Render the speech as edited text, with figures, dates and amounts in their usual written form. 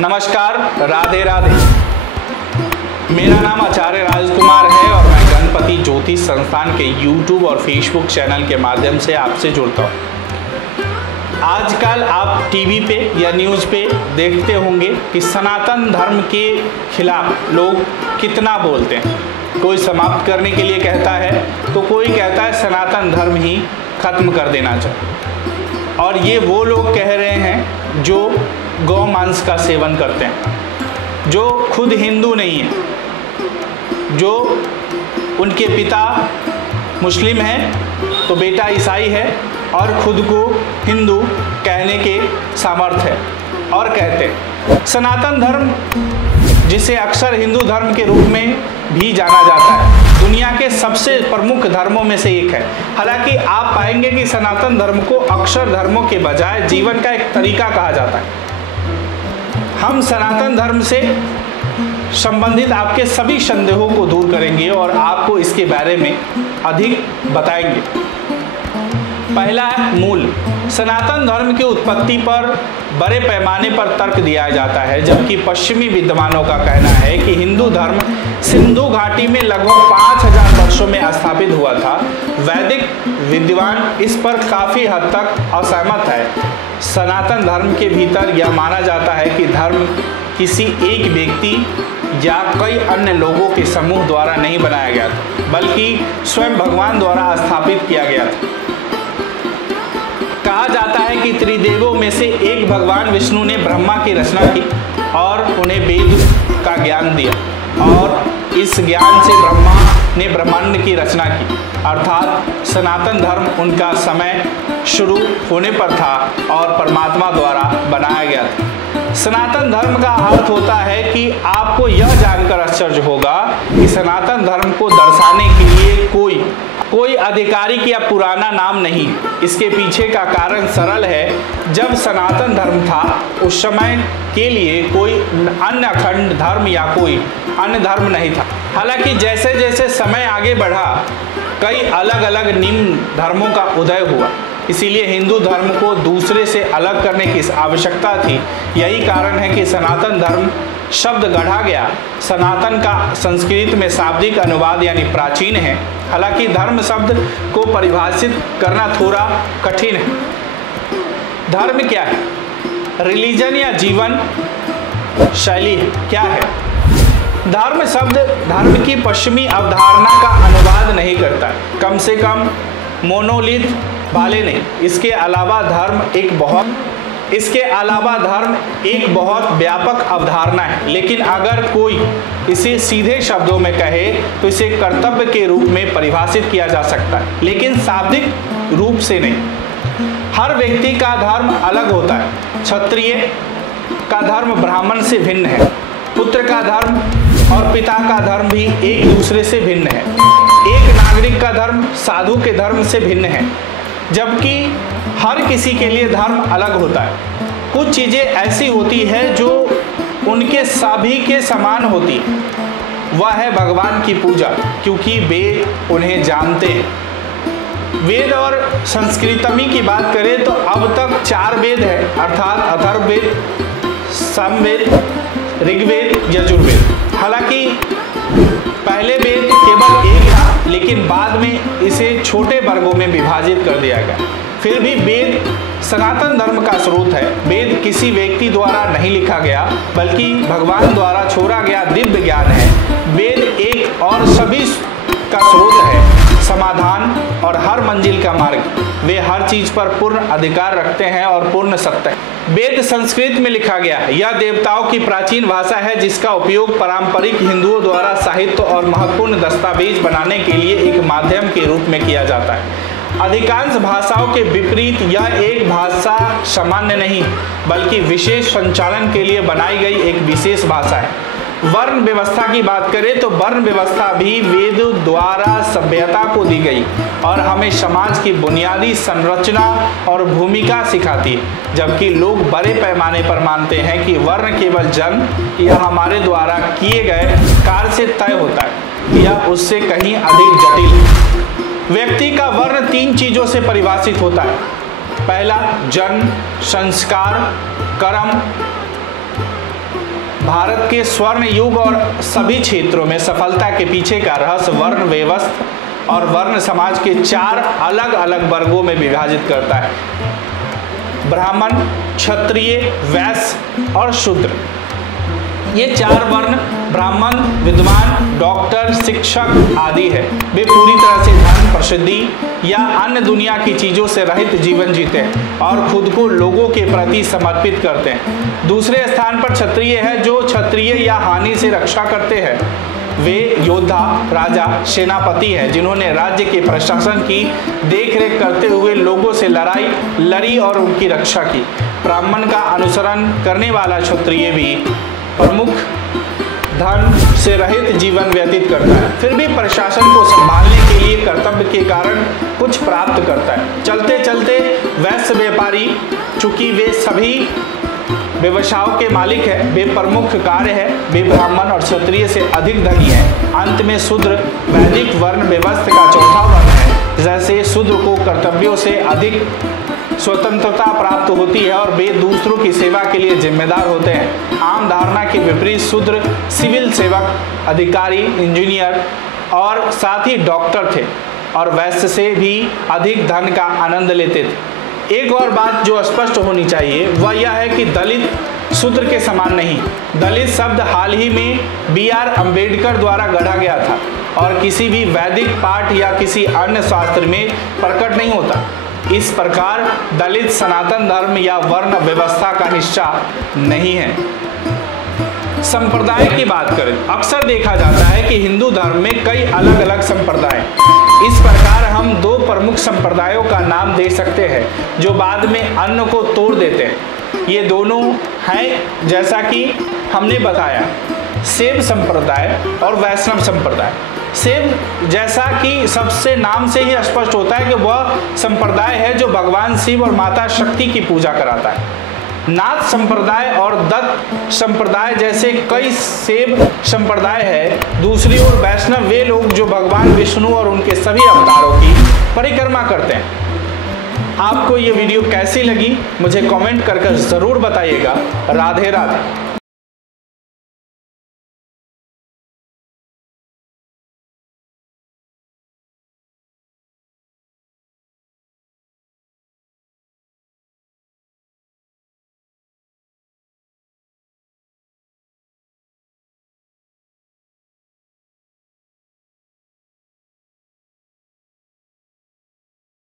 नमस्कार, राधे राधे। मेरा नाम आचार्य राजकुमार है और मैं गणपति ज्योतिष संस्थान के YouTube और Facebook चैनल के माध्यम से आपसे जुड़ता हूँ। आजकल आप टीवी पे या न्यूज़ पे देखते होंगे कि सनातन धर्म के खिलाफ लोग कितना बोलते हैं। कोई समाप्त करने के लिए कहता है तो कोई कहता है सनातन धर्म ही खत्म कर देना चाहिए। और ये वो लोग कह रहे हैं जो गौ मांस का सेवन करते हैं, जो खुद हिंदू नहीं है, जो उनके पिता मुस्लिम हैं तो बेटा ईसाई है और खुद को हिंदू कहने के सामर्थ्य है। और कहते हैं सनातन धर्म, जिसे अक्सर हिंदू धर्म के रूप में भी जाना जाता है, दुनिया के सबसे प्रमुख धर्मों में से एक है। हालांकि आप पाएंगे कि सनातन धर्म को अक्षर धर्मों के बजाय जीवन का एक तरीका कहा जाता है। हम सनातन धर्म से संबंधित आपके सभी संदेहों को दूर करेंगे और आपको इसके बारे में अधिक बताएंगे। पहला है मूल। सनातन धर्म की उत्पत्ति पर बड़े पैमाने पर तर्क दिया जाता है, जबकि पश्चिमी विद्वानों का कहना है कि हिंदू धर्म सिंधु घाटी में लगभग 5000 वर्षों में स्थापित हुआ था। वैदिक विद्वान इस पर काफी हद तक असहमत है। सनातन धर्म के भीतर यह माना जाता है कि धर्म किसी एक व्यक्ति या कई अन्य लोगों के समूह द्वारा नहीं बनाया गया था, बल्कि स्वयं भगवान द्वारा स्थापित किया गया था। कहा जाता है कि त्रिदेवों में से एक भगवान विष्णु ने ब्रह्मा की रचना की और उन्हें वेद का ज्ञान दिया, और इस ज्ञान से ब्रह्मा ने ब्रह्मांड की रचना की। अर्थात सनातन धर्म उनका समय शुरू होने पर था और परमात्मा द्वारा बनाया गया था। सनातन धर्म का अर्थ होता है कि आपको यह जानकर आश्चर्य होगा कि सनातन धर्म को दर्शाने के लिए कोई आधिकारिक या पुराना नाम नहीं। इसके पीछे का कारण सरल है। जब सनातन धर्म था उस समय के लिए कोई अन्य अखंड धर्म या कोई अन्य धर्म नहीं था। हालांकि जैसे जैसे समय आगे बढ़ा कई अलग अलग निम्न धर्मों का उदय हुआ, इसीलिए हिंदू धर्म को दूसरे से अलग करने की आवश्यकता थी। यही कारण है कि सनातन धर्म शब्द गढ़ा गया। सनातन का संस्कृत में शाब्दिक अनुवाद यानी प्राचीन है। हालांकि धर्म शब्द को परिभाषित करना थोड़ा कठिन है। धर्म क्या है? रिलीजन या जीवन शैली क्या है? धर्म शब्द धर्म की पश्चिमी अवधारणा का अनुवाद नहीं करता, कम से कम मोनोलिथ वाले नहीं। इसके अलावा धर्म एक बहुत व्यापक अवधारणा है, लेकिन अगर कोई इसे सीधे शब्दों में कहे तो इसे कर्तव्य के रूप में परिभाषित किया जा सकता है, लेकिन शाब्दिक रूप से नहीं। हर व्यक्ति का धर्म अलग होता है। क्षत्रिय का धर्म ब्राह्मण से भिन्न है। पुत्र का धर्म और पिता का धर्म भी एक दूसरे से भिन्न है। एक नागरिक का धर्म साधु के धर्म से भिन्न है, जबकि हर किसी के लिए धर्म अलग होता है। कुछ चीज़ें ऐसी होती है जो उनके सभी के समान होती है। वह है भगवान की पूजा, क्योंकि वे उन्हें जानते हैं। वेद और संस्कृतमी की बात करें तो अब तक 4 वेद है, अर्थात अथर्ववेद, सामवेद, ऋग्वेद, यजुर्वेद। हालांकि पहले वेद केवल एक था, लेकिन बाद में इसे छोटे वर्गों में विभाजित कर दिया गया। फिर भी वेद सनातन धर्म का स्रोत है। वेद किसी व्यक्ति द्वारा नहीं लिखा गया, बल्कि भगवान द्वारा छोड़ा गया दिव्य ज्ञान है। वेद एक और सभी का स्रोत है, समाधान और हर मंजिल का मार्ग। वे हर चीज पर पूर्ण अधिकार रखते हैं और पूर्ण सत्य है। वेद संस्कृत में लिखा गया है। यह देवताओं की प्राचीन भाषा है, जिसका उपयोग पारंपरिक हिंदुओं द्वारा साहित्य और महत्वपूर्ण दस्तावेज बनाने के लिए एक माध्यम के रूप में किया जाता है। अधिकांश भाषाओं के विपरीत यह एक भाषा सामान्य नहीं, बल्कि विशेष संचालन के लिए बनाई गई एक विशेष भाषा है। वर्ण व्यवस्था की बात करें तो वर्ण व्यवस्था भी वेद द्वारा सभ्यता को दी गई और हमें समाज की बुनियादी संरचना और भूमिका सिखाती है, जबकि लोग बड़े पैमाने पर मानते हैं कि वर्ण केवल जन्म या हमारे द्वारा किए गए कार्य से तय होता है, यह उससे कहीं अधिक जटिल है। व्यक्ति का वर्ण 3 चीजों से परिभाषित होता है। पहला जन्म, संस्कार, कर्म भारत के स्वर्ण युग और सभी क्षेत्रों में सफलता के पीछे का रहस्य वर्ण व्यवस्था और वर्ण समाज के 4 अलग अलग वर्गों में विभाजित करता है: ब्राह्मण, क्षत्रिय, वैश्य और शूद्र। ये 4 वर्ण ब्राह्मण विद्वान, डॉक्टर, शिक्षक आदि है। वे पूरी तरह से धन, प्रसिद्धि या अन्य दुनिया की चीज़ों से रहित जीवन जीते हैं और खुद को लोगों के प्रति समर्पित करते हैं। दूसरे स्थान पर क्षत्रिय है, जो क्षत्रिय या हानि से रक्षा करते हैं। वे योद्धा, राजा, सेनापति हैं, जिन्होंने राज्य के प्रशासन की देखरेख करते हुए लोगों से लड़ाई लड़ी और उनकी रक्षा की। ब्राह्मण का अनुसरण करने वाला क्षत्रिय भी प्रमुख धन से रहित जीवन व्यतीत करता है, फिर भी प्रशासन को संभालने के लिए कर्तव्य के कारण कुछ प्राप्त करता है। चलते चलते वैश्य व्यापारी, चूंकि वे सभी व्यवसायों के मालिक है, वे प्रमुख कार्य है, वे ब्राह्मण और क्षत्रिय से अधिक धनी है। अंत में शूद्र वैदिक वर्ण व्यवस्था का चौथा वर्ण है। जैसे शूद्र को कर्तव्यों से अधिक स्वतंत्रता प्राप्त होती है और वे दूसरों की सेवा के लिए जिम्मेदार होते हैं। आम धारणा के विपरीत शूद्र सिविल सेवक, अधिकारी, इंजीनियर और साथ ही डॉक्टर थे और वैश्य से भी अधिक धन का आनंद लेते थे। एक और बात जो स्पष्ट होनी चाहिए वह यह है कि दलित शूद्र के समान नहीं। दलित शब्द हाल ही में B.R. अम्बेडकर द्वारा गढ़ा गया था और किसी भी वैदिक पाठ या किसी अन्य शास्त्र में प्रकट नहीं होता। इस प्रकार दलित सनातन धर्म या वर्ण व्यवस्था का हिस्सा नहीं है। संप्रदाय की बात करें, अक्सर देखा जाता है कि हिंदू धर्म में कई अलग अलग संप्रदाय। इस प्रकार हम 2 प्रमुख संप्रदायों का नाम दे सकते हैं जो बाद में अन्य को तोड़ देते हैं। ये दोनों हैं, जैसा कि हमने बताया, शैव संप्रदाय और वैष्णव संप्रदाय। शैव, जैसा कि सबसे नाम से ही स्पष्ट होता है कि वह संप्रदाय है जो भगवान शिव और माता शक्ति की पूजा कराता है। नाथ संप्रदाय और दत्त संप्रदाय जैसे कई शैव संप्रदाय है। दूसरी ओर वैष्णव वे लोग जो भगवान विष्णु और उनके सभी अवतारों की परिक्रमा करते हैं। आपको ये वीडियो कैसी लगी मुझे कमेंट करके ज़रूर बताइएगा। राधे राधे।